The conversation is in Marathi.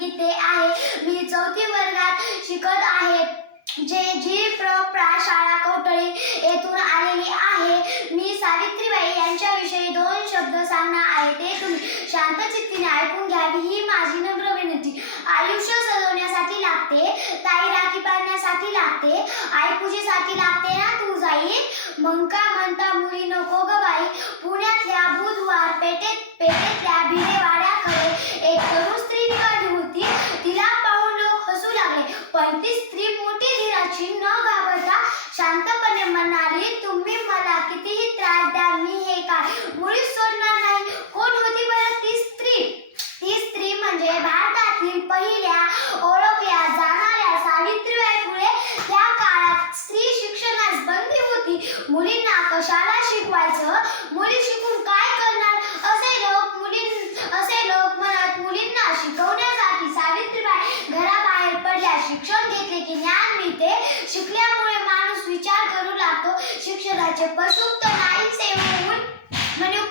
गीते आहे. मी 4थी वर्गात शिकत आहे. जी प्रा शाळा कवठळे येथून आलेली आहे. मी सावित्रीबाई यांच्याविषयी 2 शब्द सांगणार आहे, ते तुम्ही शांत चित्तीने ऐकून घ्यावी ही माझी नम्र विनंती. आयुष्य सजवण्यासाठी लागते, ताई राखी बांधण्यासाठी लागते, आई पूजेसाठी लागते ना तुळजाई. मंका म्हणता मुली नको ग बाई. पुण्यातल्या बुधवार पेठेतल्या भिडेवाड्याकडे एक तरुण स्त्री निघाली होती. तिला पाहून लोक हसू लागले, पण ती स्त्री मोठी धीराची न घाबरता शांतपणे म्हणाली, तुम्ही मला कितीही त्रास द्या, मी हे काय मुळीच सोडणार नाही. कोण होती बरं ती स्त्री? ती स्त्री म्हणजे भारतातील पहिल्या ओळखल्या जाणाऱ्या सावित्रीबाई फुले. त्या काळात स्त्री शिक्षणास बंदी होती. मुलींना कशाला शिकवायचं, मुली शिकून काय करणार असे लोक म्हणत मुलींना शिकवण्यासाठी सावित्रीबाई घराबाहेर पडल्या. शिक्षण घेतले की ज्ञान मिळते. शिकल्यामुळे माणूस विचार करू लागतो. शिक्षणाचे पशुक्त नाही सेवून म्हणून